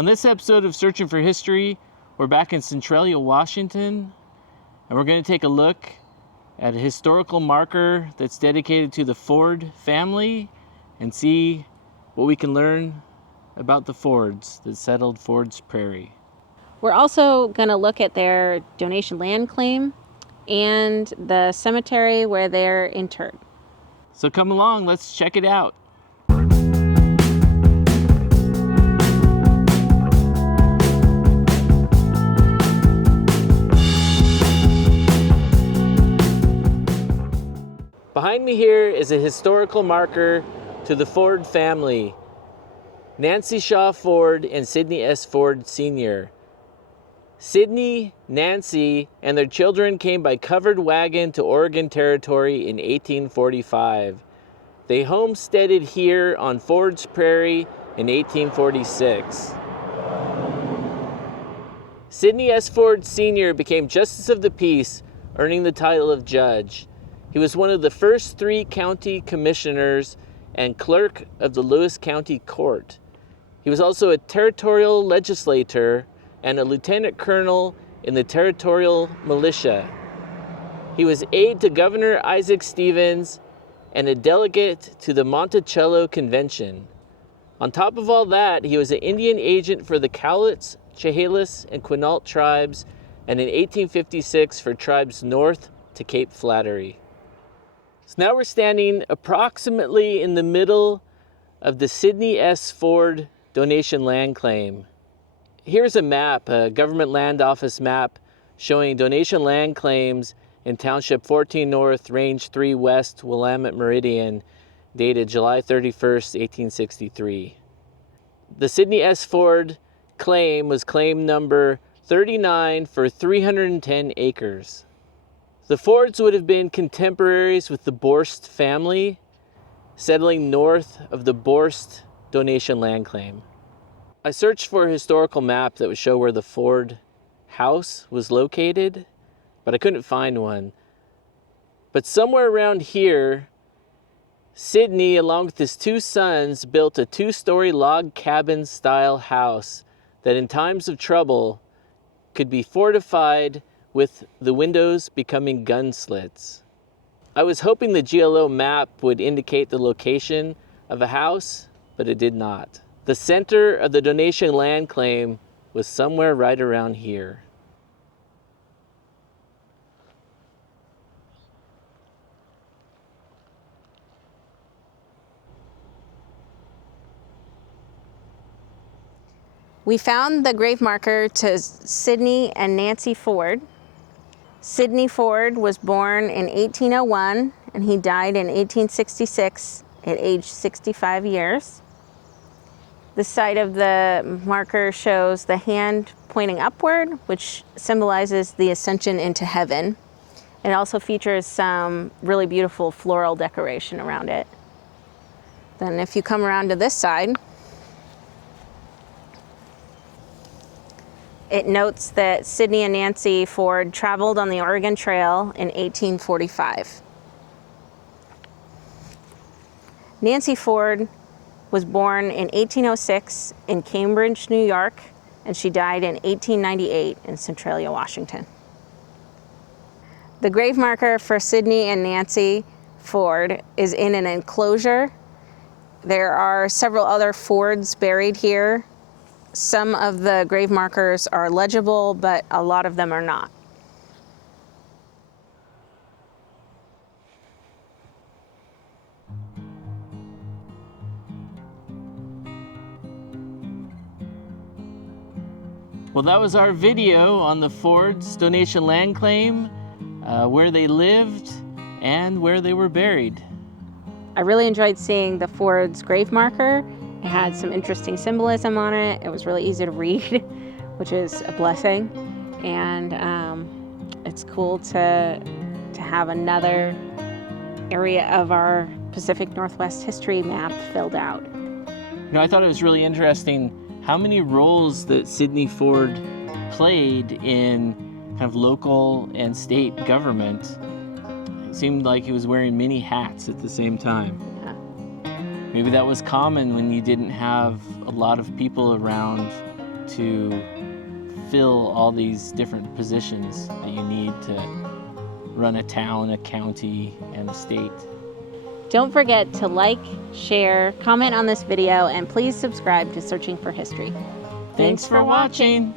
On this episode of Searching for History, we're back in Centralia, Washington, and we're going to take a look at a historical marker that's dedicated to the Ford family and see what we can learn about the Fords that settled Ford's Prairie. We're also going to look at their donation land claim and the cemetery where they're interred. So come along, let's check it out. Behind me here is a historical marker to the Ford family, Nancy Shaw Ford and Sidney S. Ford Sr. Sidney, Nancy, and their children came by covered wagon to Oregon Territory in 1845. They homesteaded here on Ford's Prairie in 1846. Sidney S. Ford Sr. became Justice of the Peace, earning the title of judge. He was one of the first 3 county commissioners and clerk of the Lewis County Court. He was also a territorial legislator and a lieutenant colonel in the territorial militia. He was aide to Governor Isaac Stevens and a delegate to the Monticello Convention. On top of all that, he was an Indian agent for the Cowlitz, Chehalis, and Quinault tribes, and in 1856 for tribes north to Cape Flattery. So now we're standing approximately in the middle of the Sidney S. Ford donation land claim. Here's a map, a government land office map, showing donation land claims in Township 14 North, Range 3 West, Willamette Meridian, dated July 31st, 1863. The Sidney S. Ford claim was claim number 39 for 310 acres. The Fords would have been contemporaries with the Borst family, settling north of the Borst donation land claim. I searched for a historical map that would show where the Ford house was located, but I couldn't find one. But somewhere around here, Sidney, along with his 2 sons, built a 2-story log cabin style house that in times of trouble could be fortified with the windows becoming gun slits. I was hoping the GLO map would indicate the location of a house, but it did not. The center of the donation land claim was somewhere right around here. We found the grave marker to Sidney and Nancy Ford. Sidney Ford was born in 1801 and he died in 1866 at age 65 years. The side of the marker shows the hand pointing upward, which symbolizes the ascension into heaven. It also features some really beautiful floral decoration around it. Then if you come around to this side, it notes that Sidney and Nancy Ford traveled on the Oregon Trail in 1845. Nancy Ford was born in 1806 in Cambridge, New York, and she died in 1898 in Centralia, Washington. The grave marker for Sidney and Nancy Ford is in an enclosure. There are several other Fords buried here. Some of the grave markers are legible, but a lot of them are not. Well, that was our video on the Ford's donation land claim, where they lived and where they were buried. I really enjoyed seeing the Ford's grave marker. It had some interesting symbolism on it. It was really easy to read, which is a blessing. And it's cool to have another area of our Pacific Northwest history map filled out. You know, I thought it was really interesting how many roles that Sidney Ford played in kind of local and state government. It seemed like he was wearing many hats at the same time. Yeah. Maybe that was common when you didn't have a lot of people around to fill all these different positions that you need to run a town, a county, and a state. Don't forget to like, share, comment on this video, and please subscribe to Searching for History. Thanks for watching.